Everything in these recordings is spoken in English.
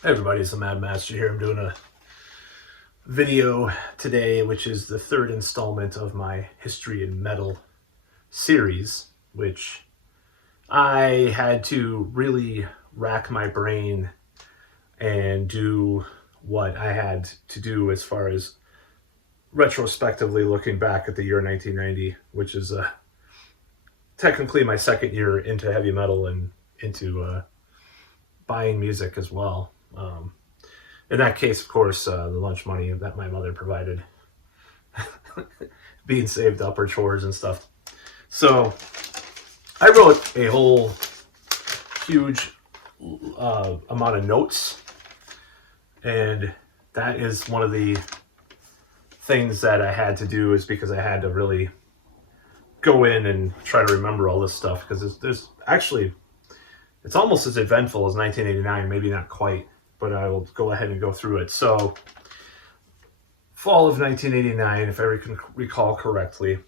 Hey everybody, it's the Mad Master here. I'm doing a video today, which is the third installment of my History in Metal series, which I had to really rack my brain and do what I had to do as far as retrospectively looking back at the year 1990, which is technically my second year into heavy metal and into buying music as well. In that case, of course, the lunch money that my mother provided being saved up, or chores and stuff. So I wrote a whole huge amount of notes, and that is one of the things that I had to do, is because I had to really go in and try to remember all this stuff, because there's actually, it's almost as eventful as 1989, maybe not quite, but I will go ahead and go through it. So fall of 1989, if I can recall correctly,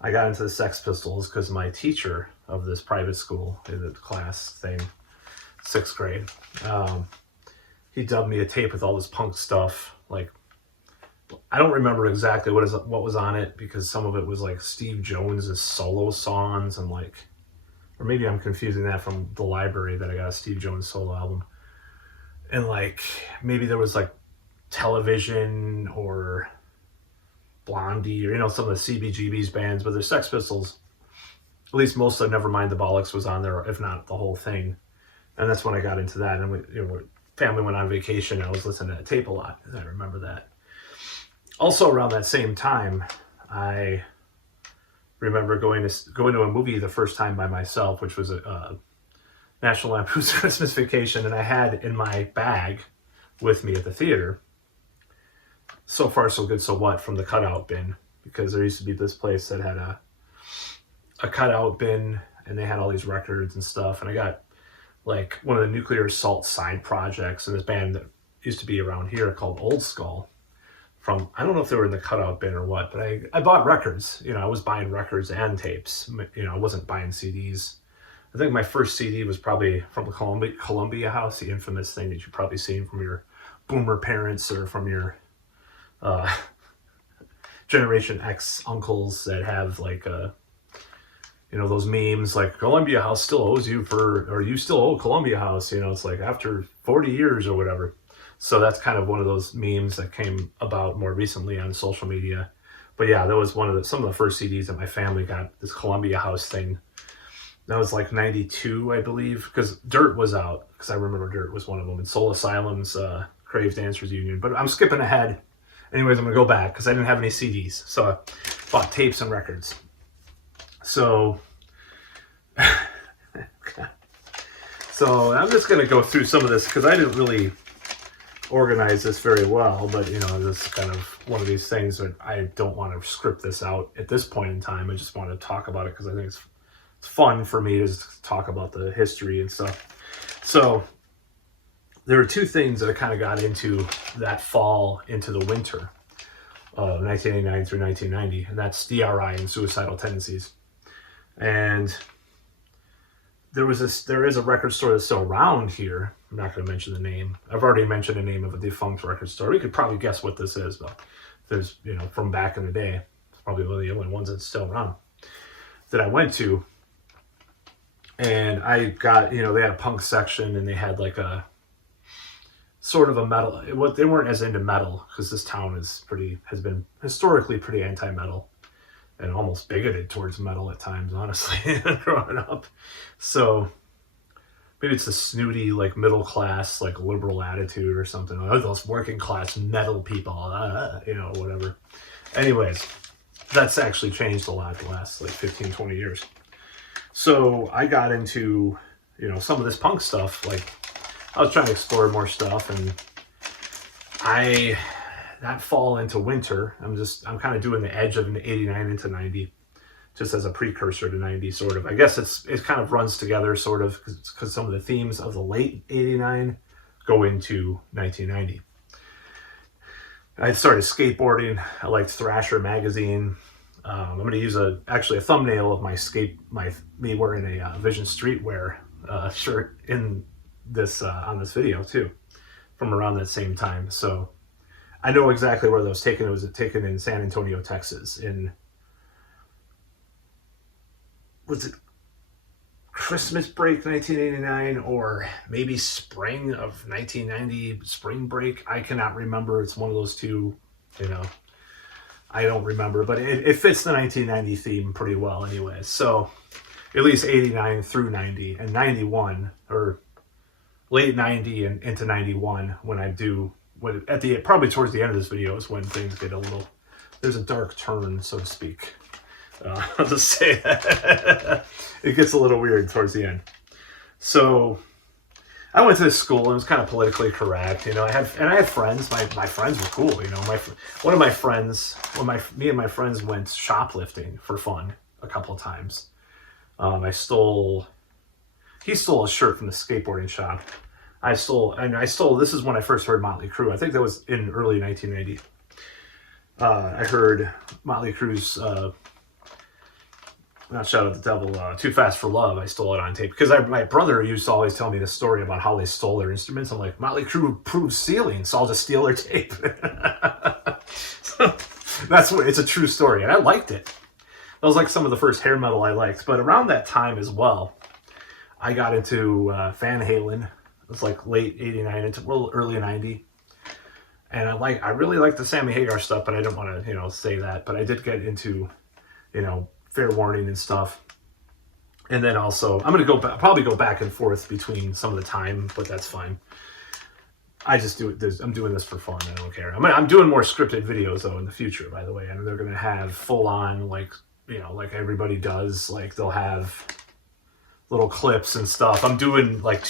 I got into the Sex Pistols because my teacher of this private school in the class thing, sixth grade, he dubbed me a tape with all this punk stuff. Like, I don't remember exactly what was on it, because some of it was like Steve Jones's solo songs, and like, or maybe I'm confusing that from the library that I got a Steve Jones solo album. And like, maybe there was like Television or Blondie, or some of the CBGB's bands, but there's Sex Pistols. At least most of Nevermind the Bollocks was on there, if not the whole thing. And that's when I got into that. And family went on vacation. I was listening to that tape a lot, I remember that. Also around that same time, I remember going to a movie the first time by myself, which was a National Lampoon's Christmas Vacation, and I had in my bag with me at the theater So Far So Good So What from the Cutout Bin, because there used to be this place that had a cutout bin, and they had all these records and stuff, and I got like one of the Nuclear Assault side projects, and this band that used to be around here called Old Skull, from, I don't know if they were in the cutout bin or what, but I bought records. I was buying records and tapes. I wasn't buying CDs. I think my first CD was probably from the Columbia House, the infamous thing that you've probably seen from your boomer parents or from your Generation X uncles that have like those memes like Columbia House still owes you or you still owe Columbia House. It's like after 40 years or whatever. So that's kind of one of those memes that came about more recently on social media. But yeah, that was some of the first CDs that my family got, this Columbia House thing. That was like 92, I believe, because Dirt was out, because I remember Dirt was one of them, and Soul Asylum's Crave Dancers Union. But I'm skipping ahead. Anyways, I'm going to go back, because I didn't have any CDs. So I bought tapes and records. So, so I'm just going to go through some of this, because I didn't really organize this very well. But, this is kind of one of these things that I don't want to script this out at this point in time. I just want to talk about it, because I think it's fun for me to talk about the history and stuff. So there are two things that I kind of got into that fall into the winter of 1989 through 1990, and that's DRI and Suicidal Tendencies. And there is a record store that's still around here. I'm not going to mention the name. I've already mentioned the name of a defunct record store. You could probably guess what this is, but there's, from back in the day, it's probably one of the only ones that's still around that I went to. And I got, they had a punk section, and they had like a sort of a metal. They weren't as into metal, because this town has been historically pretty anti-metal and almost bigoted towards metal at times, honestly, growing up. So maybe it's a snooty, like middle class, like liberal attitude or something. Like, those working class metal people, whatever. Anyways, that's actually changed a lot the last like 15, 20 years. So I got into, some of this punk stuff. Like, I was trying to explore more stuff, and that fall into winter, I'm kind of doing the edge of an 89 into 90, just as a precursor to 90, sort of. I guess it kind of runs together, sort of, because some of the themes of the late 89 go into 1990. I started skateboarding. I liked Thrasher magazine. I'm going to use actually a thumbnail of me wearing a Vision Streetwear shirt in this on this video too, from around that same time. So I know exactly where that was taken. It was taken in San Antonio, Texas, in, was it Christmas break 1989 or maybe spring of 1990, spring break? I cannot remember. It's one of those two, you know, I don't remember, but it fits the 1990 theme pretty well anyway. So at least 89 through 90 and 91, or late 90 and into 91, when I do, when at the, probably towards the end of this video is when things get a little, there's a dark turn, so to speak. I'll just say that. It gets a little weird towards the end. So I went to this school and it was kind of politically correct, you know. I had friends. My friends were cool, you know. One of my friends, when me and my friends went shoplifting for fun a couple of times. He stole a shirt from the skateboarding shop. I stole. This is when I first heard Motley Crue. I think that was in early 1990. I heard Motley Crue's. Not Shout at the Devil, Too Fast for Love. I stole it on tape because my brother used to always tell me this story about how they stole their instruments. I'm like, Motley Crue improves ceiling, so I'll just steal their tape. So that's what, it's a true story, and I liked it. That was like some of the first hair metal I liked. But around that time as well, I got into Van Halen. It was like late 89 into early 90. And I really like the Sammy Hagar stuff, but I don't want to, you know, say that. But I did get into, you know, Fair Warning and stuff. And then also, I'm going to probably go back and forth between some of the time, but that's fine. I just do it. I'm doing this for fun. I don't care. I'm doing more scripted videos though in the future, by the way. And they're going to have full on, like, you know, like everybody does. Like they'll have little clips and stuff. I'm doing like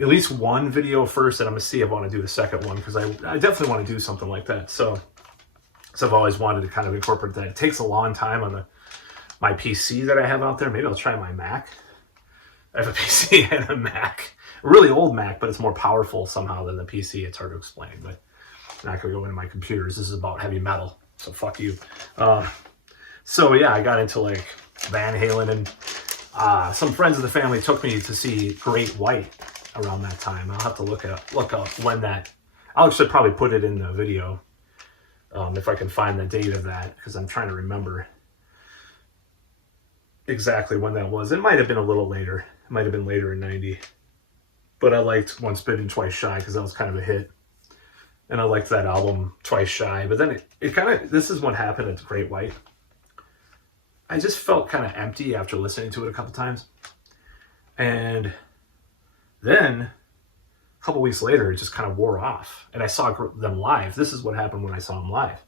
at least one video first, and I'm going to see if I want to do the second one, because I definitely want to do something like that. So I've always wanted to kind of incorporate that. It takes a long time on my PC that I have out there. Maybe I'll try my Mac. I have a PC and a Mac. A really old Mac, but it's more powerful somehow than the PC. It's hard to explain, but I'm not going to go into my computers. This is about heavy metal, so fuck you. So yeah, I got into like Van Halen, and some friends of the family took me to see Great White around that time. I'll have to look up when that. I'll actually probably put it in the video. If I can find the date of that, because I'm trying to remember exactly when that was. It might have been a little later. It might have been later in 90. But I liked Once Bitten, Twice Shy, because that was kind of a hit. And I liked that album, Twice Shy. But then it kind of, this is what happened at Great White. I just felt kind of empty after listening to it a couple times. And then a couple weeks later, it just kind of wore off. And I saw them live. This is what happened when I saw them live.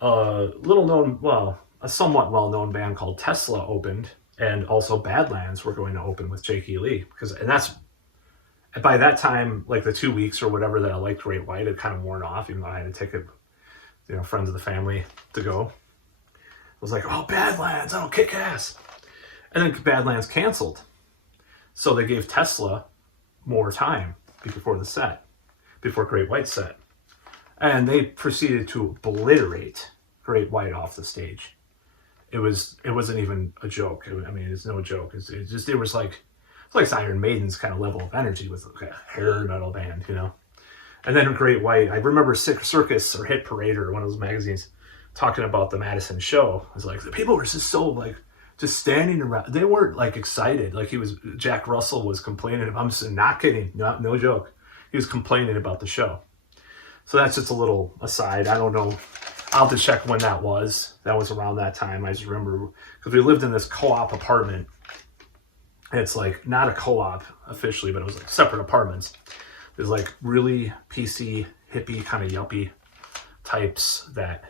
A somewhat well-known band called Tesla opened, and also Badlands were going to open with Jake E. Lee. And by that time, like the 2 weeks or whatever that I liked Great White, it kind of worn off, even though I had a ticket, you know, friends of the family to go. I was like, oh, Badlands, that'll kick ass. And then Badlands canceled. So they gave Tesla more time before Great White set. And they proceeded to obliterate Great White off the stage. It wasn't even a joke. I mean, it's no joke. It was like Iron Maiden's kind of level of energy with like a hair metal band, you know. And then Great White, I remember Circus or Hit Parade or one of those magazines talking about the Madison show. It was like the people were just so like just standing around. They weren't like excited. Like Jack Russell was complaining. I'm not kidding. No joke. He was complaining about the show. So that's just a little aside. I don't know. I'll have to check when that was. That was around that time. I just remember because we lived in this co-op apartment. It's like not a co-op officially, but it was like separate apartments. There's like really PC, hippie, kind of yuppie types that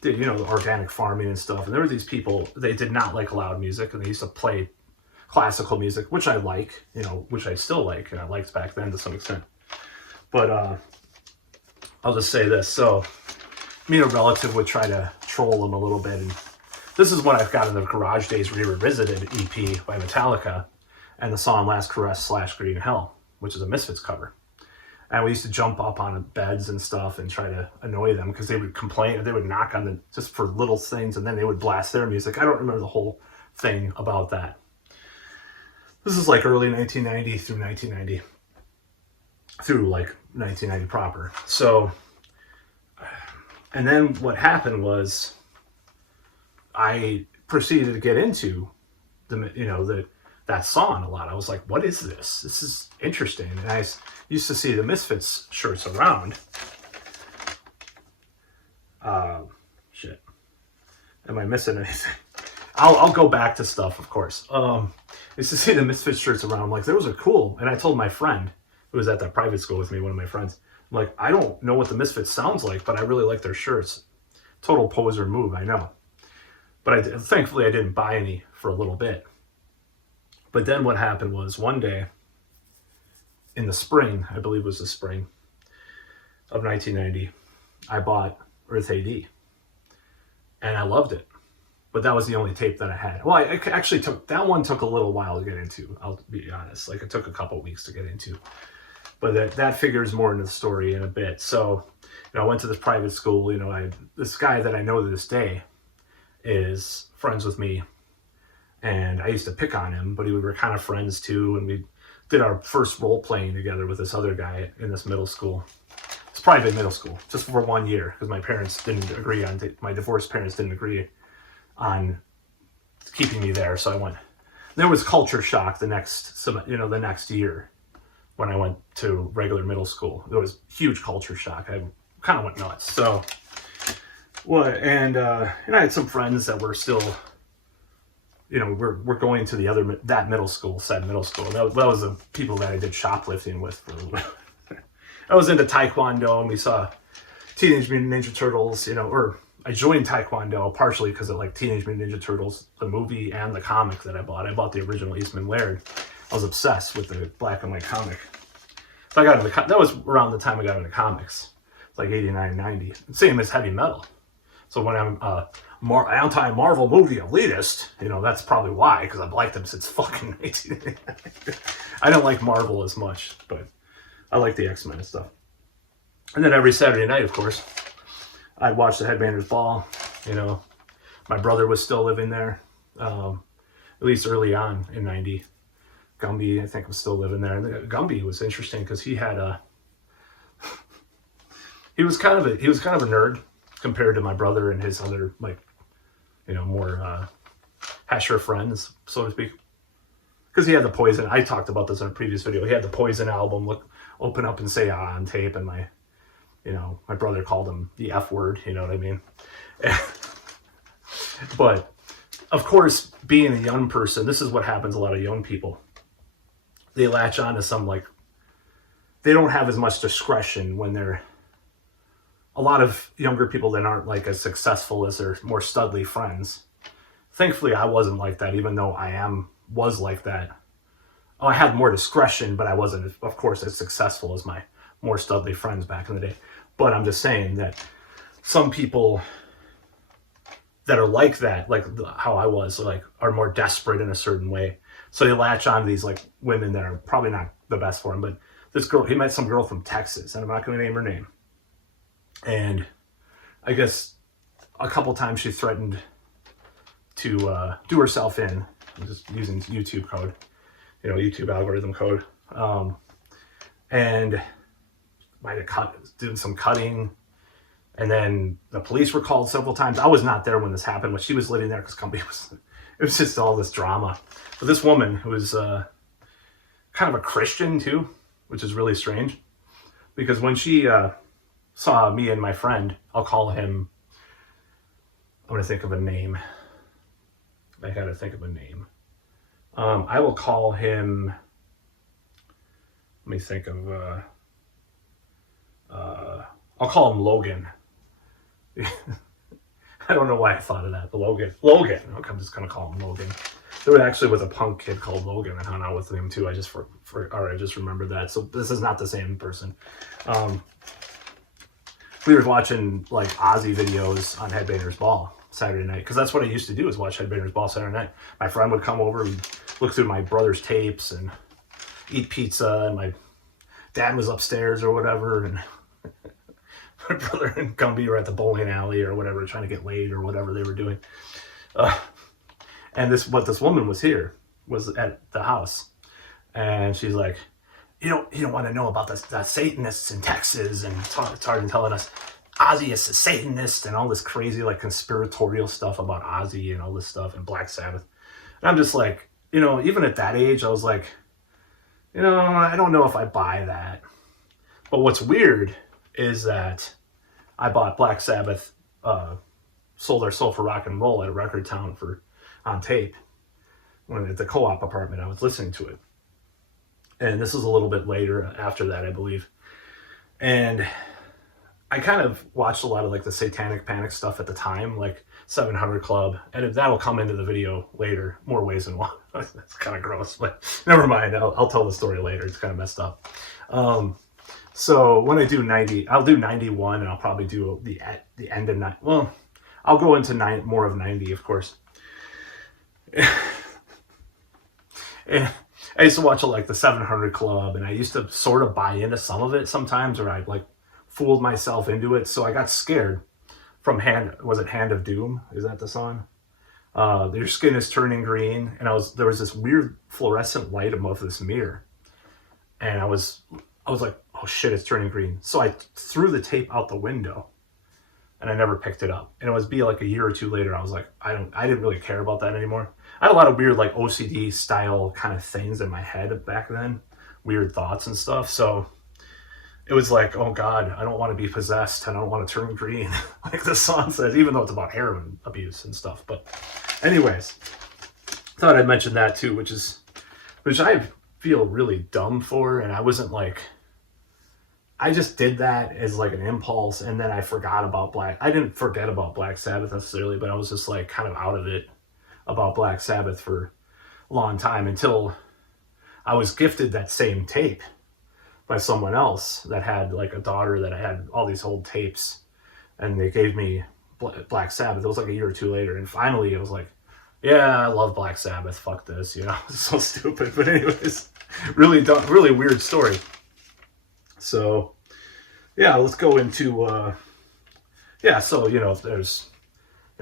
did, you know, the organic farming and stuff. And there were these people, they did not like loud music, and they used to play classical music, which I like, you know, which I still like, and I liked back then to some extent. But I'll just say this. So me and a relative would try to troll them a little bit. And this is what I've got in the Garage Days Revisited EP by Metallica, and the song Last Caress / Green Hell, which is a Misfits cover. And we used to jump up on beds and stuff and try to annoy them because they would complain. They would knock on just for little things, and then they would blast their music. I don't remember the whole thing about that. This is like early 1990 through like 1990 proper. So, and then what happened was I proceeded to get into that song a lot. I was like, what is this? This is interesting. And I used to see the Misfits shirts around. Shit. Am I missing anything? I'll go back to stuff, of course. I used to see the Misfits shirts around. I'm like, those are cool. And I told my friend who was at that private school with me, one of my friends, I'm like, I don't know what the Misfits sounds like, but I really like their shirts. Total poser move, I know. But thankfully I didn't buy any for a little bit. But then what happened was one day in the spring, I believe it was the spring of 1990, I bought Earth AD. And I loved it. But that was the only tape that I had. Well, I actually that one took a little while to get into, I'll be honest. Like, it took a couple of weeks to get into. But that figures more into the story in a bit. So, I went to this private school. This guy that I know to this day is friends with me. And I used to pick on him, but we were kind of friends too. And we did our first role playing together with this other guy in this middle school. It's private middle school, just for 1 year, because my parents didn't agree on, my divorced parents didn't agree on keeping me there. So I went. There was culture shock the next year when I went to regular middle school. There was huge culture shock. I kind of went nuts. So, and I had some friends that were still, we're going to that middle school, said middle school. That was the people that I did shoplifting with for a little bit. I was into Taekwondo, and we saw Teenage Mutant Ninja Turtles, or I joined Taekwondo partially because of like Teenage Mutant Ninja Turtles, the movie and the comic that I bought. I bought the original Eastman Laird. I was obsessed with the black and white comic. So I got into that was around the time I got into comics. It's like 89, 90. Same as heavy metal. So when I'm anti-Marvel movie elitist, that's probably why, because I've liked them since fucking 1989. I don't like Marvel as much, but I like the X-Men and stuff. And then every Saturday night, of course, I'd watch the Headbangers Ball. My brother was still living there, at least early on in 90. Gumby, I think, was still living there. And Gumby was interesting because he had he was kind of a nerd compared to my brother and his other, more Hesher friends, so to speak. Because he had the Poison. I talked about this in a previous video. He had the Poison album, Open Up and Say Ah on tape, and my brother called him the F word, you know what I mean? But, of course, being a young person, this is what happens a lot of young people. They latch on to they don't have as much discretion when they're, a lot of younger people that aren't like as successful as their more studly friends. Thankfully, I wasn't like that, even though was like that. Oh, I had more discretion, but I wasn't, of course, as successful as my more studly friends back in the day. But I'm just saying that some people that are like that, like how I was, are more desperate in a certain way. So they latch on to these women that are probably not the best for him. But this girl, he met some girl from Texas, and I'm not going to name her name. And I guess a couple times she threatened to do herself in, just using YouTube code, YouTube algorithm code. And might have did some cutting. And then the police were called several times. I was not there when this happened, but she was living there because it was just all this drama. But this woman who was kind of a Christian too, which is really strange, because when she saw me and my friend, I'll call him, I'm going to think of a name. I got to think of a name. I will call him, let me think of, I'll call him Logan. I don't know why I thought of that, but Logan. Okay, I'm just going to call him Logan. There actually was a punk kid called Logan. I hung out with him too. I just I just remembered that. So this is not the same person. We were watching Ozzy videos on Headbangers Ball Saturday night, because that's what I used to do, is watch Headbangers Ball Saturday night. My friend would come over and look through my brother's tapes and eat pizza, and my dad was upstairs or whatever, and my brother and Gumby were at the bowling alley or whatever, trying to get laid or whatever they were doing. And this woman was at the house, And she's like, you don't want to know about the Satanists in Texas, and started telling us Ozzy is a Satanist and all this crazy like conspiratorial stuff about Ozzy and all this stuff and Black Sabbath. And I'm just like, even at that age, I was like, I don't know if I buy that. But what's weird is that I bought Black Sabbath, Sold Our Soul for Rock and Roll at Record Town on tape when at the co-op apartment I was listening to it. And this is a little bit later after that, I believe. And I kind of watched a lot of like the Satanic Panic stuff at the time, like 700 Club, and that'll come into the video later, more ways than one. That's kind of gross, but never mind. I'll tell the story later. It's kind of messed up. So when I do 90, I'll do 91, and I'll probably do the end of 90. Well, I'll go into more of 90, of course. And I used to watch like the 700 Club, and I used to sort of buy into some of it sometimes, or I like fooled myself into it. So I got scared from Hand of Doom? Is that the song? Your skin is turning green, and there was this weird fluorescent light above this mirror, and I was like, oh shit, it's turning green. So I threw the tape out the window, and I never picked it up. And it was like a year or two later, I was like, I didn't really care about that anymore. I had a lot of weird like OCD style kind of things in my head back then, weird thoughts and stuff. So it was like, oh God, I don't want to be possessed. I don't want to turn green, like the song says, even though it's about heroin abuse and stuff. But anyways, thought I'd mention that too, which I feel really dumb for. And I wasn't like, I just did that as like an impulse, and then I forgot about I didn't forget about Black Sabbath necessarily, but I was just like kind of out of it about Black Sabbath for a long time until I was gifted that same tape by someone else that had like a daughter that I had all these old tapes, and they gave me Black Sabbath. It was like a year or two later, and finally it was like, yeah, I love Black Sabbath. Fuck this, It's so stupid. But anyways, really really weird story. So yeah, let's go into so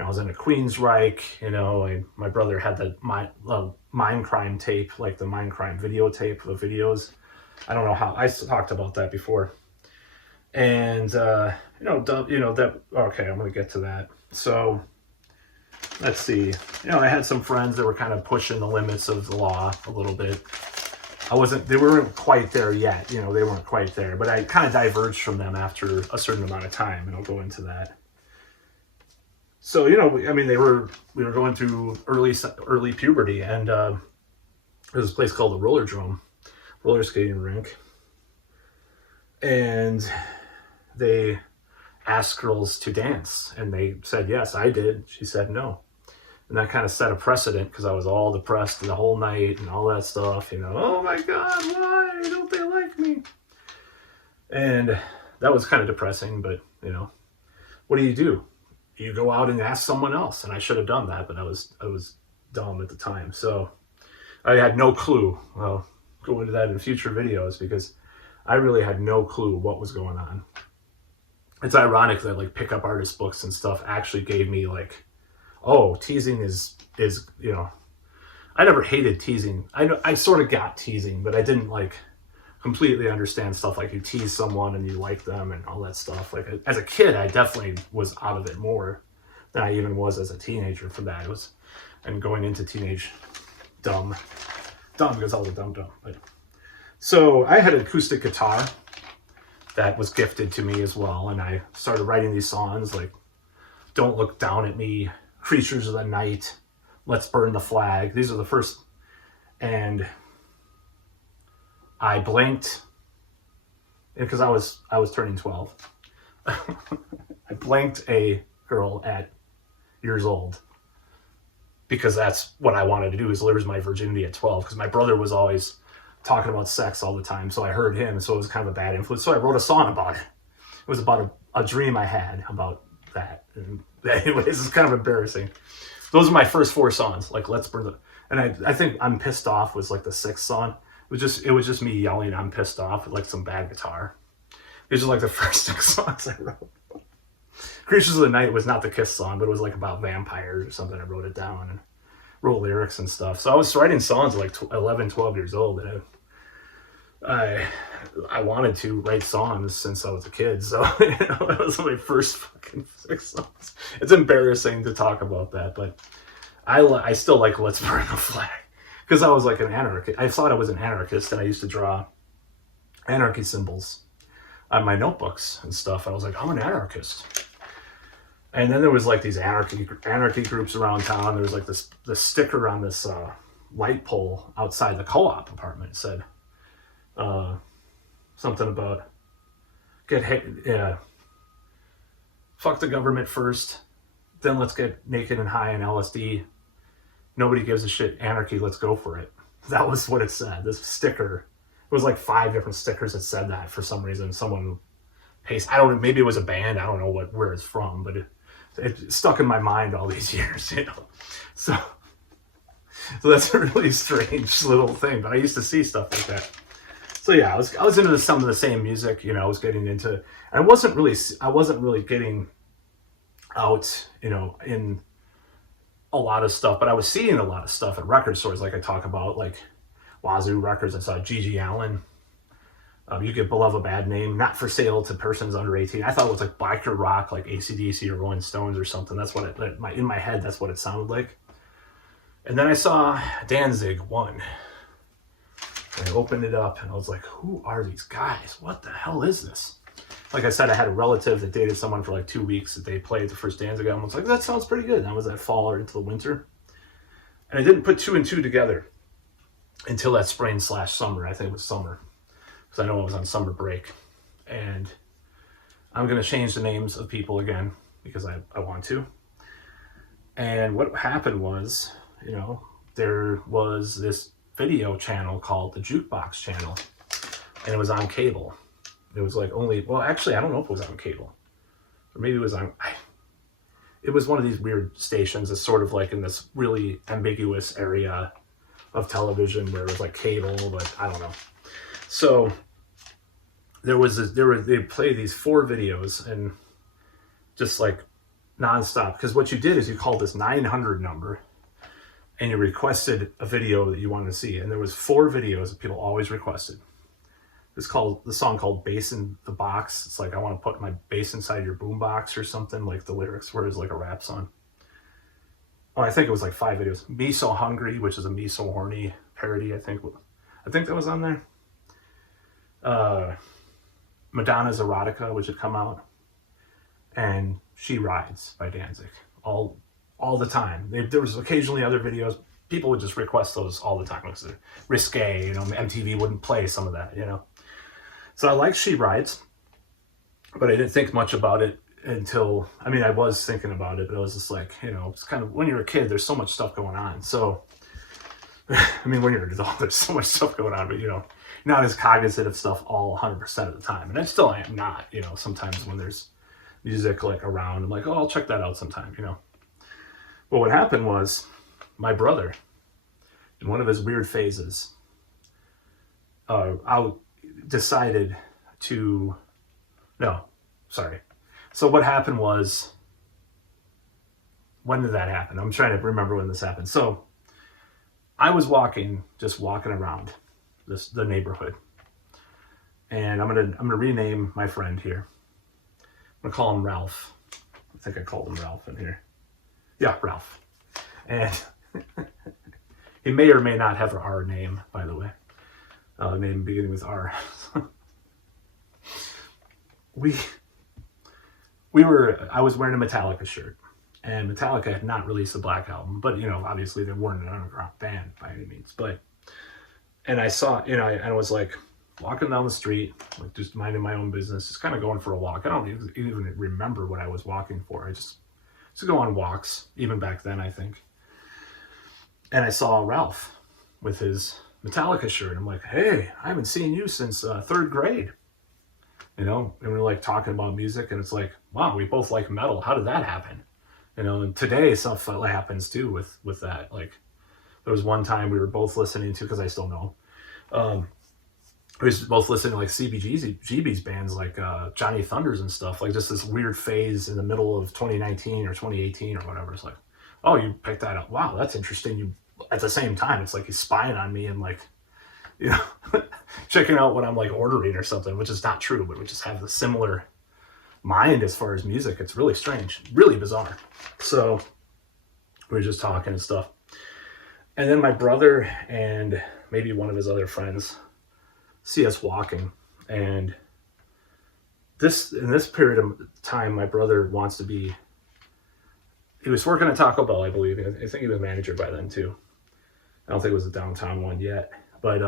I was in a Queensryche, and my brother had the Mindcrime tape, like the Mindcrime videotape, the videos. I don't know how I talked about that before. And okay, I'm going to get to that. So let's see. I had some friends that were kind of pushing the limits of the law a little bit. They weren't quite there yet, they weren't quite there, but I kind of diverged from them after a certain amount of time, and I'll go into that. So, we were going through early puberty, and there's this place called the roller skating rink, and they asked girls to dance, and they said yes. I did. She said no, and that kind of set a precedent because I was all depressed the whole night and all that stuff. Oh my God, why don't they like me? And that was kind of depressing. But what do? You go out and ask someone else, and I should have done that, but I was dumb at the time, so I had no clue. Well, go into that in future videos because I really had no clue what was going on. It's ironic that like pickup artist books and stuff actually gave me like, oh, teasing is I never hated teasing. I sort of got teasing, but I didn't like completely understand stuff like you tease someone and you like them and all that stuff. Like as a kid, I definitely was out of it more than I even was as a teenager for that. And going into teenage dumb because I was a dumb. But so I had an acoustic guitar that was gifted to me as well, and I started writing these songs like "Don't Look Down at Me," "Creatures of the Night," "Let's Burn the Flag." These are the first, and I blinked because I was turning 12. I blinked a girl at years old because that's what I wanted to do, is lose my virginity at 12, because my brother was always talking about sex all the time, so I heard him, and so it was kind of a bad influence. So I wrote a song about it. It was about a dream I had about that. And anyways, it's kind of embarrassing. Those are my first 4 songs, like "Let's Burn the," and I think "I'm Pissed Off" was like the 6th song. It was just me yelling "I'm pissed off" with like some bad guitar. These are like the first 6 songs I wrote. "Creatures of the Night" was not the Kiss song, but it was like about vampires or something. I wrote it down and wrote lyrics and stuff. So I was writing songs at like 11, 12 years old, and I wanted to write songs since I was a kid, so that was my first fucking 6 songs. It's embarrassing to talk about that, but I still like Let's Burn the Flag because I was like an anarchist. I thought I was an anarchist, and I used to draw anarchy symbols on my notebooks and stuff. I was like, I'm an anarchist. And then there was like these anarchy groups around town. There was like this sticker on this light pole outside the co-op apartment. It said something about fuck the government first, then let's get naked and high on LSD. Nobody gives a shit. Anarchy, let's go for it. That was what it said. This sticker. It was like 5 different stickers that said that for some reason. Someone pasted. I don't know. Maybe it was a band. I don't know where it's from, but it stuck in my mind all these years, you know. So that's a really strange little thing. But I used to see stuff like that. So yeah, I was into some of the same music, you know. I was getting into, and I wasn't really getting out, you know, in a lot of stuff, but I was seeing a lot of stuff at record stores, like I talk about, like Wazoo Records. I saw Gigi Allen. You Give Beloved a Bad Name, not for sale to persons under 18. I thought it was like biker rock, like AC/DC or Rolling Stones or something. That's what in my head, that's what it sounded like. And then I saw Danzig 1. And I opened it up and I was like, who are these guys? What the hell is this? Like I said, I had a relative that dated someone for like 2 weeks that they played the first Danzig album. I was like, that sounds pretty good. And that was that fall or into the winter. And I didn't put 2 and 2 together until that spring/summer. I think it was summer, because I know I was on summer break. And I'm going to change the names of people again because I want to. And what happened was, you know, there was this video channel called the Jukebox Channel, and it was on cable. It was like actually, I don't know if it was on cable, or maybe it was on, it was one of these weird stations that's sort of like in this really ambiguous area of television where it was like cable, but I don't know. So they play these 4 videos and just like nonstop, because what you did is you called this 900 number and you requested a video that you wanted to see, and there was 4 videos that people always requested. It's called the song called Bass in the Box. It's like, I want to put my bass inside your boombox or something, like the lyrics were, is like a rap song. Oh, I think it was like 5 videos. Me So Hungry, which is a Me So Horny parody, I think that was on there. Madonna's Erotica, which had come out, and She Rides by Danzig, all the time. There was occasionally other videos. People would just request those all the time because they're risque, you know. MTV wouldn't play some of that, you know. So I liked She Rides, but I didn't think much about it until, I mean, I was thinking about it, but I was just like, you know, it's kind of, when you're a kid, there's so much stuff going on. So, I mean, when you're an adult, there's so much stuff going on, but, you know, not as cognizant of stuff all 100% of the time. And I still am not, you know. Sometimes when there's music like around, I'm like, oh, I'll check that out sometime, you know. But what happened was, my brother, in one of his weird phases, decided to, no, sorry. So what happened was, when did that happen? I'm trying to remember when this happened. So I was just walking around the neighborhood, and I'm gonna rename my friend here. I'm gonna call him Ralph. I think I called him Ralph in here. Yeah, Ralph. And he may or may not have an R name, by the way. Name beginning with R. I was wearing a Metallica shirt, and Metallica had not released a Black Album, but, you know, obviously they weren't an underground band by any means. And I saw, you know, I was like walking down the street, like just minding my own business, just kind of going for a walk. I don't even remember what I was walking for. I just to go on walks, even back then, I think. And I saw Ralph with his Metallica shirt. I'm like, hey, I haven't seen you since 3rd grade. You know, and we're like talking about music, and it's like, wow, we both like metal. How did that happen? You know, and today stuff happens too with that. Like, there was one time we were both listening to, because I still know, we was both listening to like CBGB's bands, like Johnny Thunders and stuff, like just this weird phase in the middle of 2019 or 2018 or whatever. It's like, oh, you picked that up. Wow, that's interesting. You, at the same time, it's like he's spying on me and like, you know, checking out what I'm like ordering or something, which is not true, but we just have the similar mind as far as music. It's really strange, really bizarre. So we were just talking and stuff. And then my brother and maybe one of his other friends see us walking. And in this period of time, my brother wants to be, he was working at Taco Bell, I believe. I think he was a manager by then too. I don't think it was a downtown one yet. But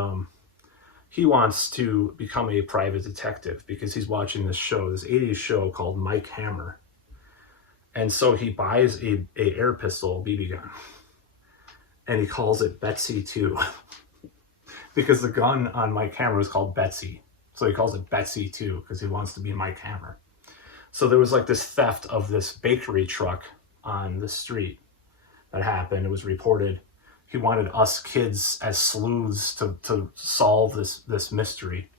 he wants to become a private detective because he's watching this show, this 80s show called Mike Hammer. And so he buys a air pistol, BB gun, and he calls it Betsy 2 because the gun on Mike Hammer is called Betsy. So he calls it Betsy 2 because he wants to be Mike Hammer. So there was like this theft of this bakery truck on the street that happened. It was reported. He wanted us kids as sleuths to solve this mystery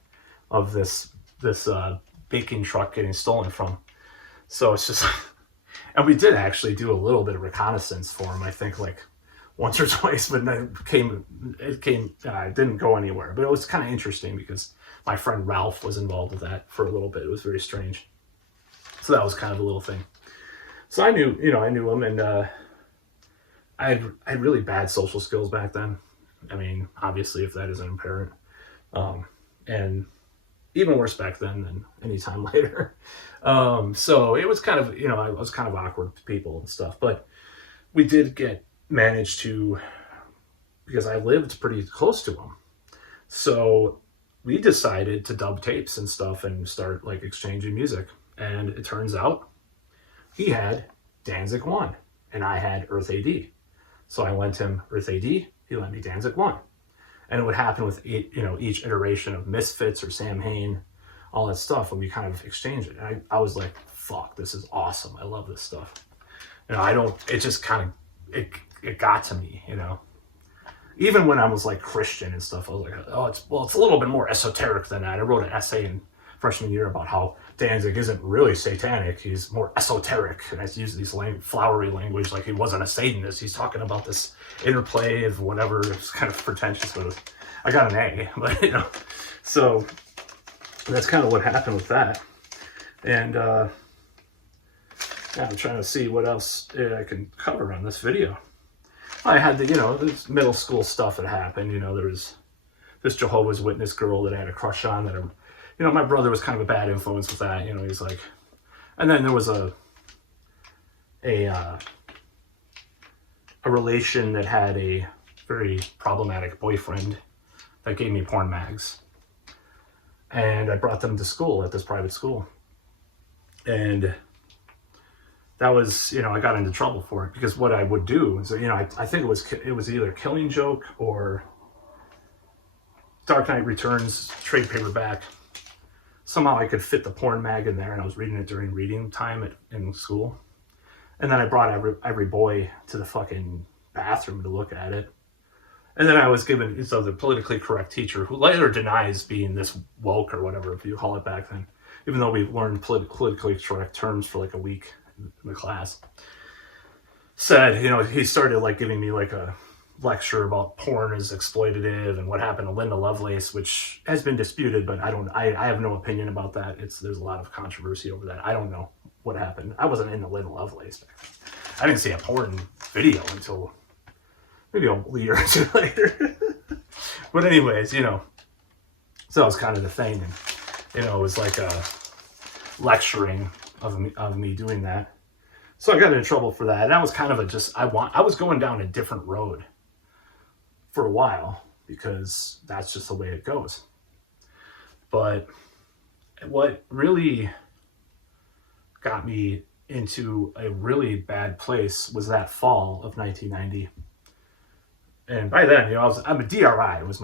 of this baking truck getting stolen from. So it's just, and we did actually do a little bit of reconnaissance for him. I think like once or twice, but it didn't go anywhere. But it was kind of interesting because my friend Ralph was involved with that for a little bit. It was very strange. So that was kind of a little thing. So I knew him, and I had really bad social skills back then. I mean, obviously, if that isn't apparent, and even worse back then than any time later. So it was kind of, I was kind of awkward with people and stuff, but we did manage to, because I lived pretty close to him. So we decided to dub tapes and stuff and start like exchanging music. And it turns out he had Danzig 1 and I had Earth AD. So I lent him Earth AD, he lent me Danzig 1. And it would happen with each iteration of Misfits or Sam Hain, all that stuff, and we kind of exchanged it. And I was like, fuck, this is awesome. I love this stuff. It just kind of, it got to me, Even when I was like Christian and stuff, I was like, oh, it's a little bit more esoteric than that. I wrote an essay in freshman year about how Danzig isn't really satanic, he's more esoteric, and I used these flowery language like he wasn't a Satanist. He's talking about this interplay of whatever. It's kind of pretentious, but I got an A. But so that's kind of what happened with that. And yeah, I'm trying to see what else I can cover on this video. I had this middle school stuff that happened. There was this Jehovah's Witness girl that I had a crush on that my brother was kind of a bad influence with that. He's like, and then there was a relation that had a very problematic boyfriend that gave me porn mags. And I brought them to school at this private school. And that was, I got into trouble for it because what I would do is, I think it was either Killing Joke or Dark Knight Returns trade paperback. Somehow I could fit the porn mag in there, and I was reading it during reading time in school. And then I brought every boy to the fucking bathroom to look at it. And then I was given the politically correct teacher who later denies being this woke or whatever, if you call it back then, even though we learned politically correct terms for like a week in the class, said, he started like giving me like a lecture about porn as exploitative and what happened to Linda Lovelace, which has been disputed, but I have no opinion about that. There's a lot of controversy over that. I don't know what happened. I wasn't into Linda Lovelace back then. I didn't see a porn video until maybe a year or two later. But anyways, so that was kind of the thing. And, it was like a lecturing of me doing that. So I got into trouble for that. And that was kind of I was going down a different road for a while because that's just the way it goes. But what really got me into a really bad place was that fall of 1990. And by then, I'm a DRI. It was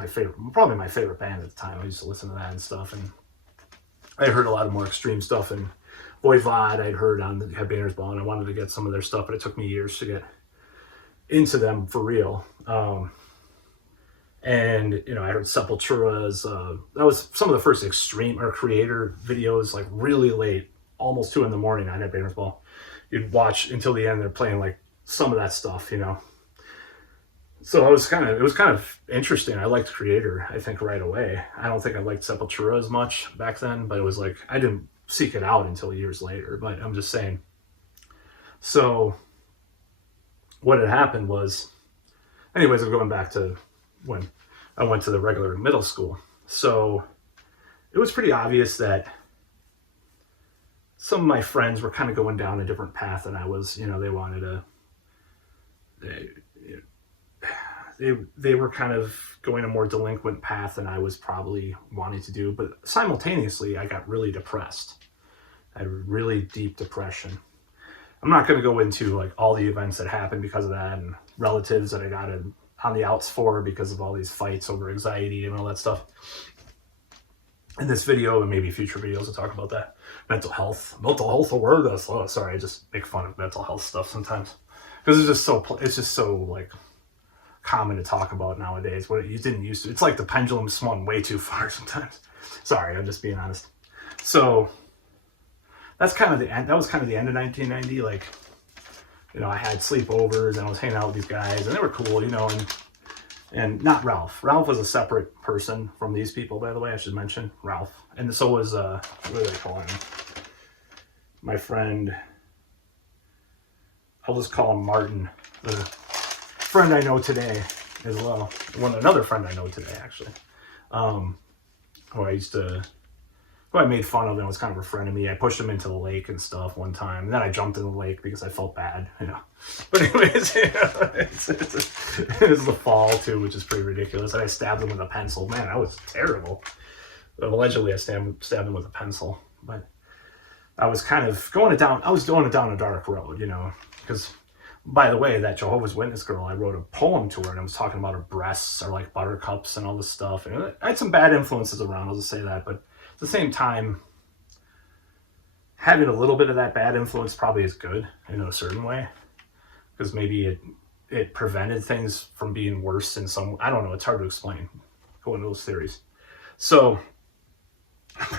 probably my favorite band at the time. I used to listen to that and stuff. And I heard a lot of more extreme stuff. And Voivod I'd heard on the Headbangers Ball, and I wanted to get some of their stuff, but it took me years to get into them for real. And I heard Sepultura's. That was some of the first extreme or creator videos, like really late, almost 2 a.m. on Headbangers Ball. You'd watch until the end. They're playing like some of that stuff, So it was kind of interesting. I liked Creator, I think, right away. I don't think I liked Sepultura as much back then, but it was like I didn't seek it out until years later. But I'm just saying. So what had happened was, anyways, I'm going back to when I went to the regular middle school. So it was pretty obvious that some of my friends were kind of going down a different path than I was. You know, they wanted to. They were kind of going a more delinquent path than I was probably wanting to do. But simultaneously, I got really depressed. I had really deep depression. I'm not going to go into like all the events that happened because of that and relatives that I got on the outs for because of all these fights over anxiety and all that stuff. In this video and maybe future videos to talk about that. Mental health awareness. Oh, sorry, I just make fun of mental health stuff sometimes because it's just so like common to talk about nowadays. What you didn't used to. It's like the pendulum swung way too far sometimes. Sorry, I'm just being honest. So that's kind of the end. That was kind of the end of 1990. Like, you know, I had sleepovers and I was hanging out with these guys and they were cool, you know, and not Ralph. Ralph was a separate person from these people, by the way. I should mention Ralph. And so was, what do they call him? My friend, I'll just call him Martin, the friend I know today as well. Another friend I know today, actually. Who I made fun of and was kind of a friend of me. I pushed him into the lake and stuff one time. And then I jumped in the lake because I felt bad, you know. But anyways, you know, it was the fall too, which is pretty ridiculous. And I stabbed him with a pencil. Man, that was terrible. Allegedly, I stabbed him with a pencil. But I was kind of going it down a dark road, you know. Because, by the way, that Jehovah's Witness girl, I wrote a poem to her and I was talking about her breasts are like buttercups and all this stuff. And I had some bad influences around, I'll just say that. But at the same time, having a little bit of that bad influence probably is good in a certain way, because maybe it prevented things from being worse in some. I don't know. It's hard to explain. Go into those theories. So,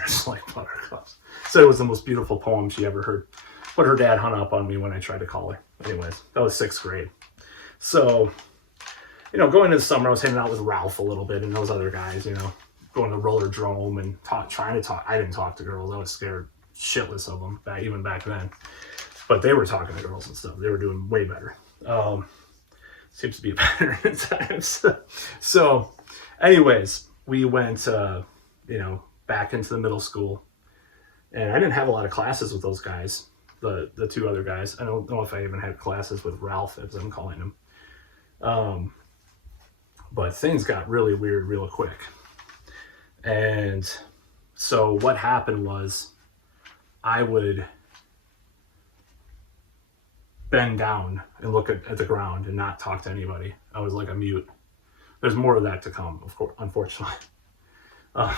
just like buttercups. Said it was the most beautiful poem she ever heard. But her dad hung up on me when I tried to call her. Anyways, that was 6th grade. So, you know, going into the summer, I was hanging out with Ralph a little bit and those other guys, you know. Going to Rollerdrome and trying to talk. I didn't talk to girls. I was scared shitless of them, even back then. But they were talking to girls and stuff. They were doing way better. Seems to be better at times. So, anyways, we went, you know, back into the middle school. And I didn't have a lot of classes with those guys, the two other guys. I don't know if I even had classes with Ralph, as I'm calling him. But things got really weird real quick. And so what happened was I would bend down and look at the ground and not talk to anybody. I was like a mute. There's more of that to come, of course, unfortunately. And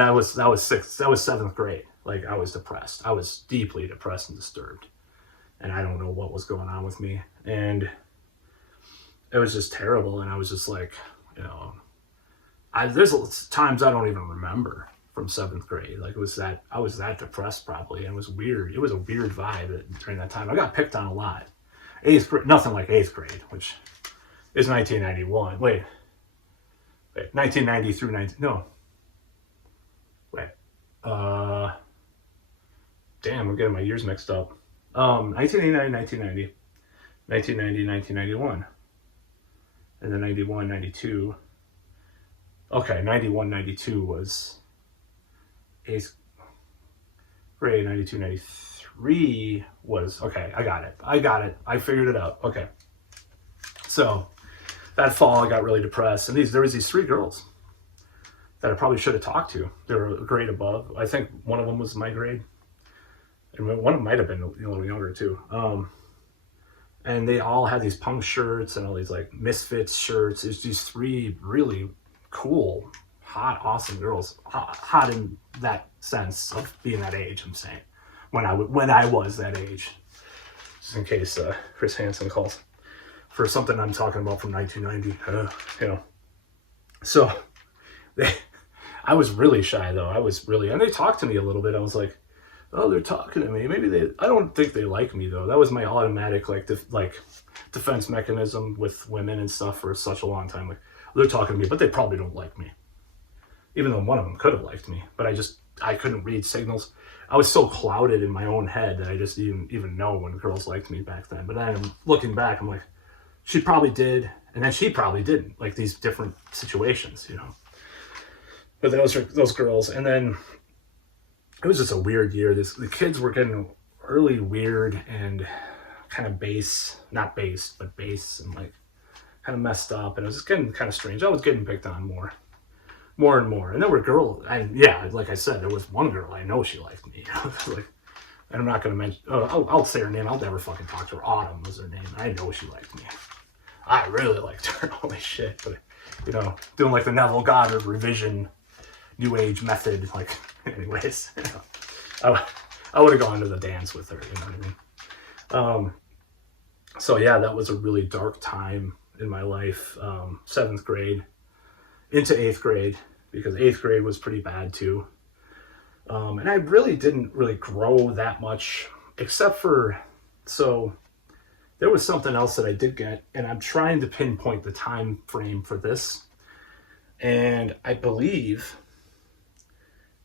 that was 7th grade. Like, I was depressed. I was deeply depressed and disturbed. And I don't know what was going on with me. And it was just terrible. And I was just like, you know, there's times I don't even remember from 7th grade. Like, I was that depressed probably, and it was weird. It was a weird vibe during that time. I got picked on a lot. 8th grade, nothing like 8th grade, which is 1991. Wait, 1990 through 19. No, wait. Damn, I'm getting my years mixed up. 1989, 1990, 1990, 1991, and then 91, 92. Okay, 91, 92 was 8th grade, 92, 93 was, okay, I got it. I figured it out. Okay. So that fall, I got really depressed. And there was these 3 girls that I probably should have talked to. They were a grade above. I think one of them was my grade. And one of them might have been a little younger too. And they all had these punk shirts and all these like Misfits shirts. It's these 3 really cool, hot, awesome girls. Hot in that sense of being that age, I'm saying. When I was that age. Just in case Chris Hansen calls for something I'm talking about from 1990. You know. So, I was really shy though. And they talked to me a little bit. I was like, oh, they're talking to me. Maybe I don't think they like me though. That was my automatic, defense mechanism with women and stuff for such a long time. Like, they're talking to me, but they probably don't like me. Even though one of them could have liked me, but I couldn't read signals. I was so clouded in my own head that I just didn't even know when girls liked me back then. But then I'm looking back, I'm like, she probably did, and then she probably didn't. Like, these different situations, you know. But those girls, and then it was just a weird year. The kids were getting really weird and kind of not based, but base, and like kind of messed up, and it was just getting kind of strange. I was getting picked on more and more. And there were girls, and yeah, like I said, there was one girl I know she liked me. Like, and I'm not going to mention, I'll say her name. I'll never fucking talk to her. Autumn was her name. I know she liked me. I really liked her. Holy shit. But, you know, doing like the Neville Goddard revision, new age method, like, anyways, you know, I would have gone to the dance with her, you know what I mean? So yeah, that was a really dark time in my life. 7th grade into 8th grade, because 8th grade was pretty bad too. And I really didn't really grow that much, except for, so there was something else that I did get, and I'm trying to pinpoint the time frame for this. And I believe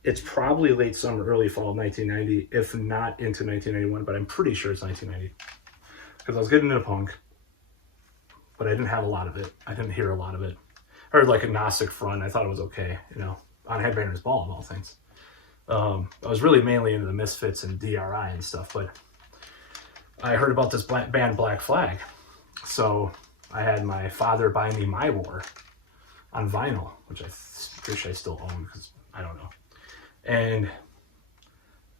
it's probably late summer, early fall of 1990, if not into 1991, but I'm pretty sure it's 1990. Because I was getting into punk, but I didn't have a lot of it. I didn't hear a lot of it. I heard like Agnostic Front. I thought it was okay, you know, on Headbangers Ball of all things. I was really mainly into the Misfits and DRI and stuff, but I heard about this band Black Flag. So I had my father buy me My War on vinyl, which I wish I still own, because I don't know. And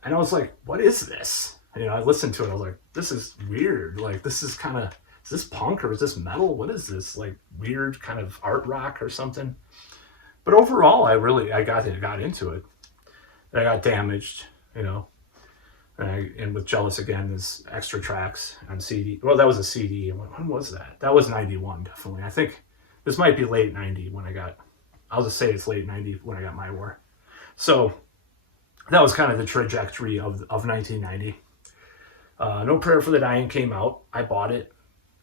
I was like, what is this? You know, I listened to it. I was like, this is weird. Like, this is kind of, is this punk or is this metal? What is this? Like, weird kind of art rock or something? But overall, I got into it. And I got Damaged, you know. And with Jealous Again, there's extra tracks on CD. Well, that was a CD. When was that? That was 91, definitely. I think this might be late 90 when I'll just say it's late 90 when I got My War. So that was kind of the trajectory of 1990. No Prayer for the Dying came out. I bought it,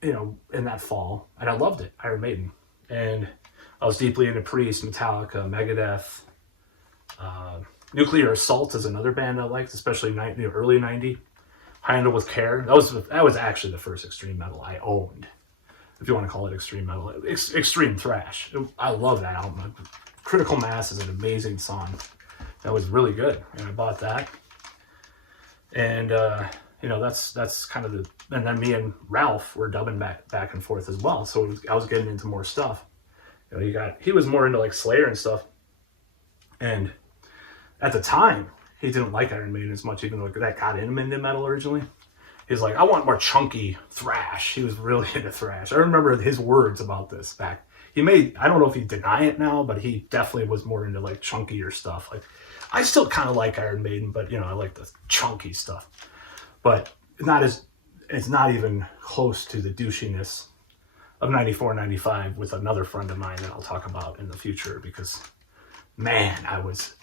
you know, in that fall, and I loved it. Iron Maiden. And I was deeply into Priest, Metallica, Megadeth. Nuclear Assault is another band I liked, especially early 90. Handle with Care. That was actually the first extreme metal I owned, if you want to call it extreme metal. Extreme thrash. I love that album. Critical Mass is an amazing song. That was really good, and I bought that. And you know, that's kind of and then me and Ralph were dubbing back and forth as well. So I was getting into more stuff. You know, he was more into like Slayer and stuff, and at the time he didn't like Iron Maiden as much, even though that got him into metal originally. He's like, I want more chunky thrash. He was really into thrash. I remember his words about this back. I don't know if he'd deny it now, but he definitely was more into like chunkier stuff. Like, I still kind of like Iron Maiden, but you know, I like the chunky stuff. But it's not even close to the douchiness of 94, 95 with another friend of mine that I'll talk about in the future, because man, I was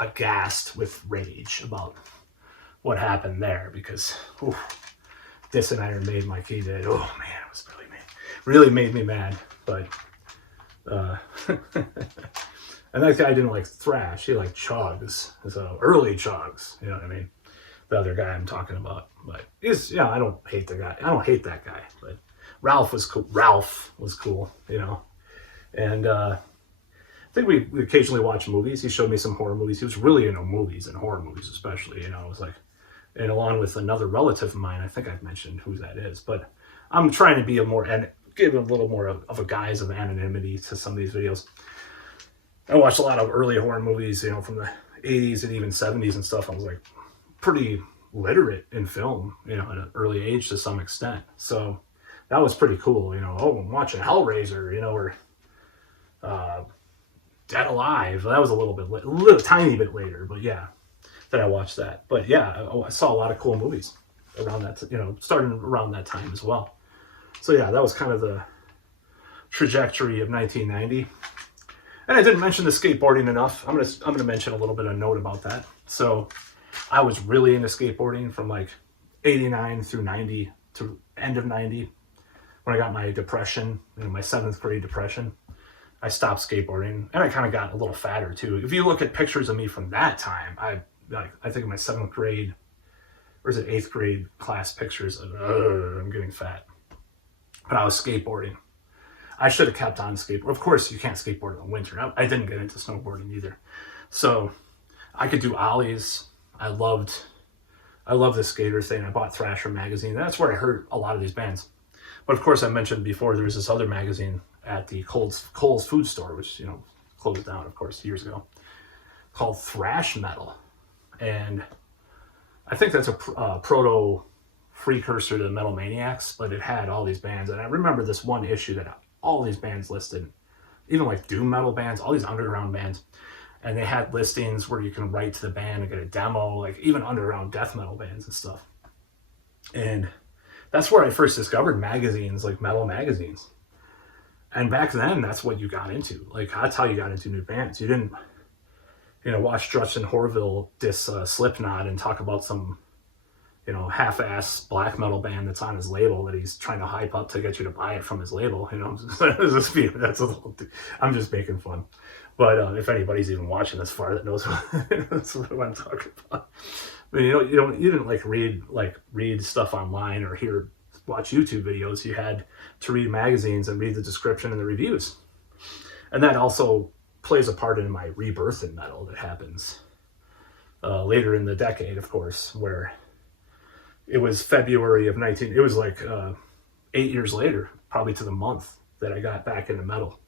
aghast with rage about what happened there, because dissing Iron Maiden like he did, oh man, it was really made me mad. But and that guy didn't like thrash, he liked chugs, so early chugs, you know what I mean? The other guy I'm talking about. But I don't hate the guy. I don't hate that guy. But Ralph was cool, you know. And I think we occasionally watch movies. He showed me some horror movies. He was really into movies and horror movies especially, you know. It was like, and along with another relative of mine, I think I've mentioned who that is. But I'm trying to be give a little more of a guise of anonymity to some of these videos. I watched a lot of early horror movies, you know, from the 80s and even 70s and stuff. I was like pretty literate in film, you know, at an early age to some extent. So that was pretty cool, you know. Oh, I'm watching Hellraiser, you know, or Dead Alive. That was a little tiny bit later, but yeah, that I watched that. But yeah, I saw a lot of cool movies around that, you know, starting around that time as well. So yeah, that was kind of the trajectory of 1990. And I didn't mention the skateboarding enough. I'm gonna mention a little bit of note about that. So I was really into skateboarding from like 89 through 90 to end of 90. when I got my depression, my 7th grade depression, I stopped skateboarding, and I kind of got a little fatter too. If you look at pictures of me from that time, I think in my 7th grade, or is it 8th grade class pictures, I'm getting fat. But I was skateboarding. I should have kept on skateboarding. Of course, you can't skateboard in the winter. I didn't get into snowboarding either. So I could do ollies. I loved the skater thing. I bought Thrasher magazine. That's where I heard a lot of these bands. But of course, I mentioned before, there was this other magazine at the Kohl's food store, which, closed down, of course, years ago, called Thrash Metal. And I think that's a proto precursor to the Metal Maniacs, but it had all these bands. And I remember this one issue that all these bands listed, even like doom metal bands, all these underground bands. And they had listings where you can write to the band and get a demo, like even underground death metal bands and stuff. And that's where I first discovered magazines, like metal magazines. And back then, that's what you got into. Like, that's how you got into new bands. You didn't, watch Justin Horville diss Slipknot and talk about some, half-ass black metal band that's on his label that he's trying to hype up to get you to buy it from his label. I'm just making fun. But if anybody's even watching this far that knows what I'm talking about. I mean, you didn't read stuff online or watch YouTube videos. You had to read magazines and read the description and the reviews. And that also plays a part in my rebirth in metal that happens later in the decade, of course, where it was February of it was like 8 years later, probably to the month, that I got back into metal.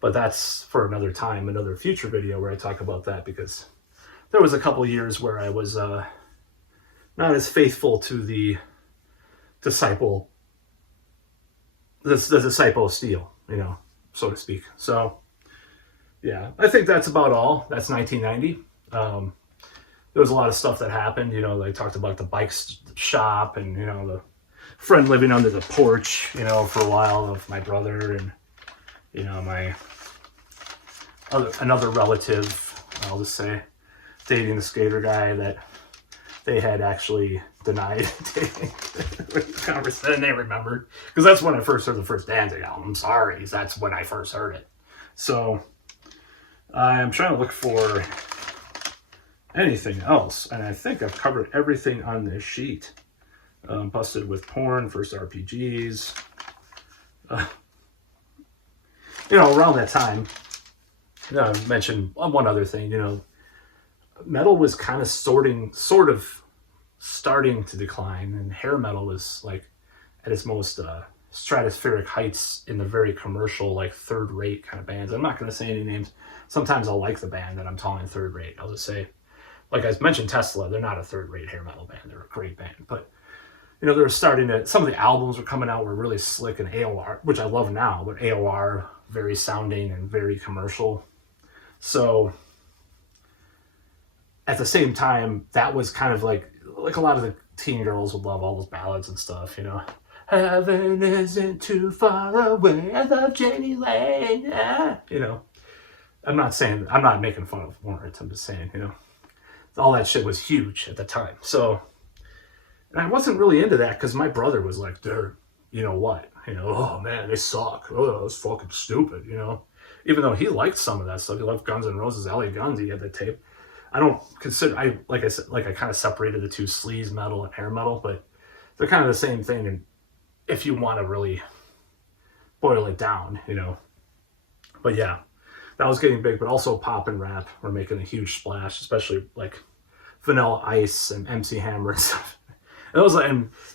But that's for another time, another future video where I talk about that, because there was a couple years where I was not as faithful to the disciple steel, so to speak. So, yeah, I think that's about all. That's 1990. There was a lot of stuff that happened. They talked about the bike shop and, the friend living under the porch, for a while of my brother and, another relative, I'll just say, dating the skater guy that they had actually denied dating. And they remembered, because that's when I first heard the first Danzig album. I'm sorry, that's when I first heard it. So I'm trying to look for anything else, and I think I've covered everything on this sheet. Busted with Porn, First RPGs. Around that time, I mentioned one other thing. Metal was kind of sort of starting to decline, and hair metal was like at its most stratospheric heights in the very commercial, like third-rate kind of bands. I'm not going to say any names. Sometimes I'll like the band that I'm calling third-rate. I'll just say, like I mentioned, Tesla. They're not a third-rate hair metal band. They're a great band, but they were starting to. Some of the albums were coming out were really slick, and AOR, which I love now, but AOR very sounding and very commercial. So at the same time, that was kind of like a lot of the teen girls would love all those ballads and stuff, Heaven isn't too far away. I love Jenny Lane. Yeah. I'm not making fun of Warrant. I'm just saying, all that shit was huge at the time. So, and I wasn't really into that because my brother was like, they're, what? Oh man, they suck. Oh, that's fucking stupid, Even though he liked some of that stuff. He loved Guns N' Roses, LA Guns. He had that tape. I don't consider, I kind of separated the two, sleaze metal and hair metal, but they're kind of the same thing. And if you want to really boil it down, But yeah, that was getting big, but also pop and rap were making a huge splash, especially like Vanilla Ice and MC Hammer and stuff. And it was like,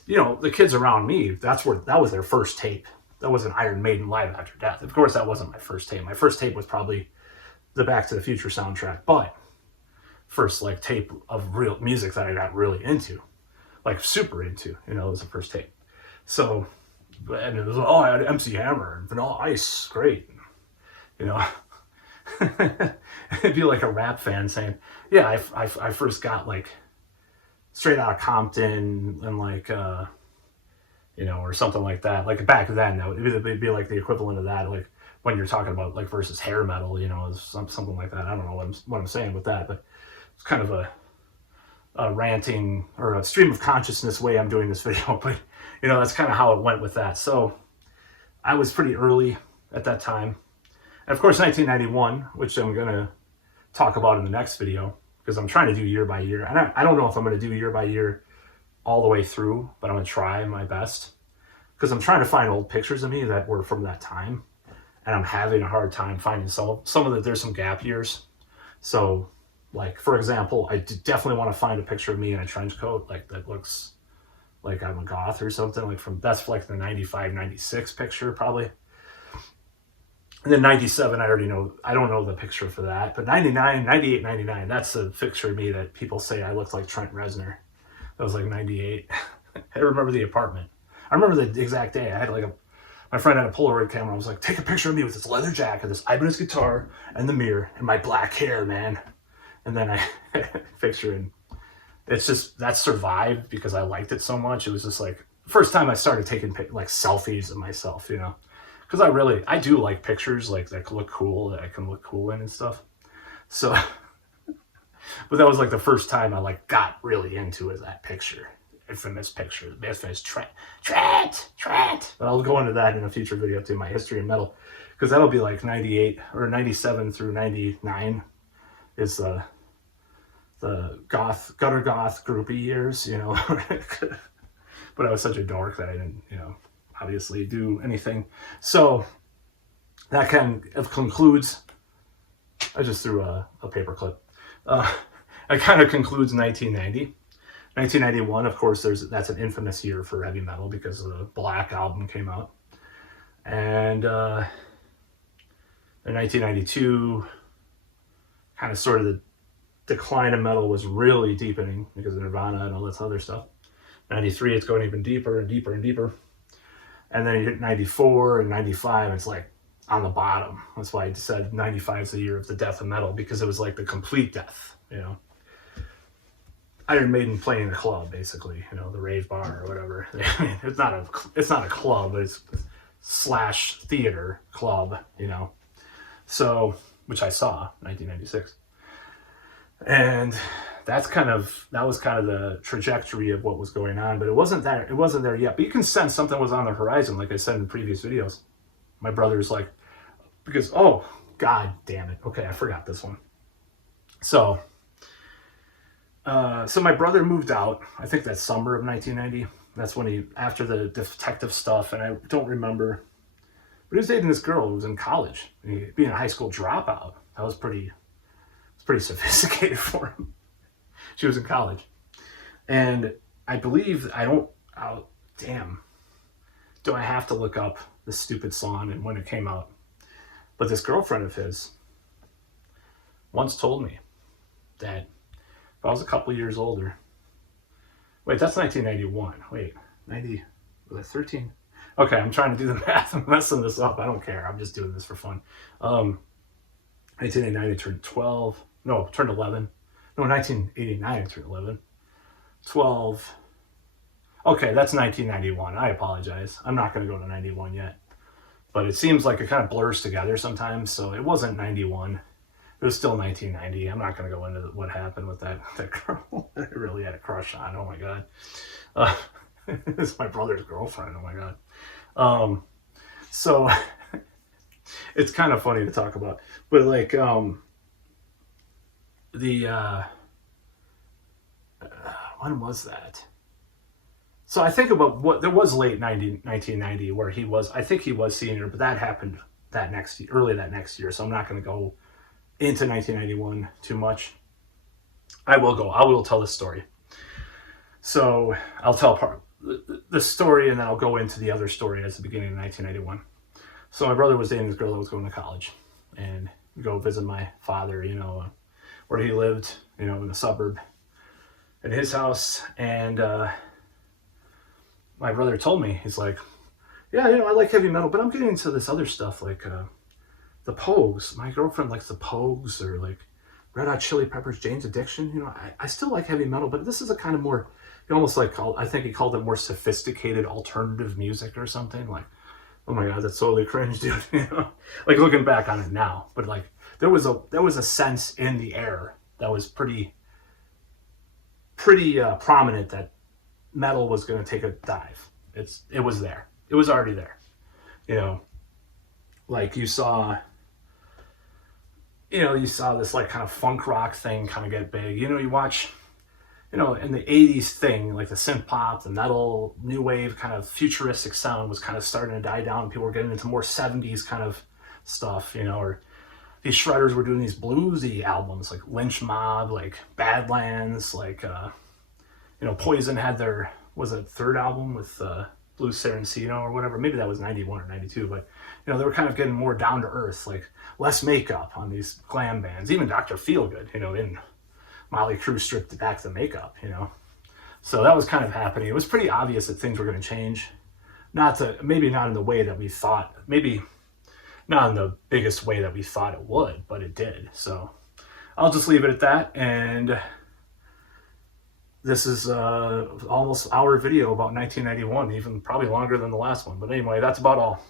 the kids around me, that was their first tape. That was an Iron Maiden Live After Death. Of course, that wasn't my first tape. My first tape was probably the Back to the Future soundtrack, but first like tape of real music that I got really into, like super into, was the first tape. So, and it was, I had MC Hammer and Vanilla Ice, great, It'd be like a rap fan saying, yeah, I first got like Straight Outta Compton and like, or something like that. Like back then, it'd be like the equivalent of that, like when you're talking about like versus hair metal, something like that. I don't know what I'm saying with that, but it's kind of a ranting or a stream of consciousness way I'm doing this video, but that's kind of how it went with that. So I was pretty early at that time. And of course, 1991, which I'm going to talk about in the next video, because I'm trying to do year by year. And I don't know if I'm going to do year by year all the way through, but I'm going to try my best, because I'm trying to find old pictures of me that were from that time. And I'm having a hard time finding some of the, there's some gap years. So like, for example, I definitely want to find a picture of me in a trench coat, like that looks like I'm a goth or something, like from, that's like the 95, 96 picture probably. And then 97, I already know, I don't know the picture for that, but 99, 98, 99, that's the picture of me that people say I looked like Trent Reznor. That was like 98. I remember the apartment. I remember the exact day. I had like my friend had a Polaroid camera. I was like, take a picture of me with this leather jacket, this Ibanez guitar, and the mirror, and my black hair, man. And then I picture, and it's just, that survived because I liked it so much. It was just like, first time I started taking like selfies of myself, you know, because I do like pictures like that look cool, that I can look cool in and stuff. So, but that was like the first time I like got really into it, that picture. Infamous picture, the infamous Trent. But I'll go into that in a future video to my history of metal, because that'll be like 98 or 97 through 99 is the gutter goth groupie years, you know. But I was such a dork that I didn't, you know, obviously do anything. So that kind of concludes, I just threw a paper clip. That kind of concludes 1990. 1991, of course, that's an infamous year for heavy metal because the Black album came out. And in 1992, kind of sort of the decline of metal was really deepening because of Nirvana and all this other stuff. 93, it's going even deeper and deeper and deeper. And then you hit 94 and 95, it's like on the bottom. That's why I said 95 is the year of the death of metal, because it was like the complete death, you know. Iron Maiden playing a club, basically, you know, the rave bar or whatever. I mean, it's not a club, but it's slash theater club, you know. So, which I saw 1996, and that was kind of the trajectory of what was going on. But it wasn't there yet. But you can sense something was on the horizon, like I said in previous videos. My brother's like, because oh god damn it, okay, I forgot this one. So my brother moved out, I think that summer of 1990. That's when he, after the detective stuff, and I don't remember, but he was dating this girl who was in college. Being a high school dropout, that was pretty sophisticated for him. She was in college. And I believe, damn, do I have to look up this stupid song and when it came out? But this girlfriend of his once told me that I was a couple years older. Wait, that's 1991. Wait, 90, was that 13? Okay, I'm trying to do the math. I'm messing this up. I don't care. I'm just doing this for fun. 1989, I turned 12. No, turned 11. No, 1989, I turned 11. 12. Okay, that's 1991. I apologize. I'm not going to go to 91 yet. But it seems like it kind of blurs together sometimes, so it wasn't 91. It was still 1990. I'm not going to go into what happened with that girl I really had a crush on. Oh my god. It's my brother's girlfriend. Oh my god. So it's kind of funny to talk about. But like when was that? So I think about what there was late 1990 where I think he was senior, but that happened early that next year. So I'm not going to go into 1991 too much. I will tell this story. So I'll tell the story, and then I'll go into the other story at the beginning of 1991. So my brother was dating this girl that was going to college, and we go visit my father, you know, where he lived, you know, in the suburb, at his house. And my brother told me, he's like, yeah, you know, I like heavy metal, but I'm getting into this other stuff, like the Pogues. My girlfriend likes the Pogues, or like Red Hot Chili Peppers, Jane's Addiction. You know, I still like heavy metal, but this is a kind of more, almost like, I think he called it more sophisticated alternative music or something. Like, oh my god, that's totally cringe, dude. You know, like looking back on it now, but like there was a sense in the air that was pretty prominent that metal was going to take a dive. It was there. It was already there. You know, like you saw this like kind of funk rock thing kind of get big. You watch, in the 80s thing, like the synth pop, the metal, new wave kind of futuristic sound was kind of starting to die down. People were getting into more 70s kind of stuff, or these shredders were doing these bluesy albums like Lynch Mob, like Badlands, like, Poison had their, was it third album with Blue Serencino or whatever. Maybe that was 91 or 92, but, they were kind of getting more down to earth, like less makeup on these glam bands. Even Dr. Feelgood, in Motley Crue stripped back the makeup, So that was kind of happening. It was pretty obvious that things were going to change. Maybe not in the way that we thought, maybe not in the biggest way that we thought it would, but it did. So I'll just leave it at that. And this is almost hour video about 1991, even probably longer than the last one. But anyway, that's about all.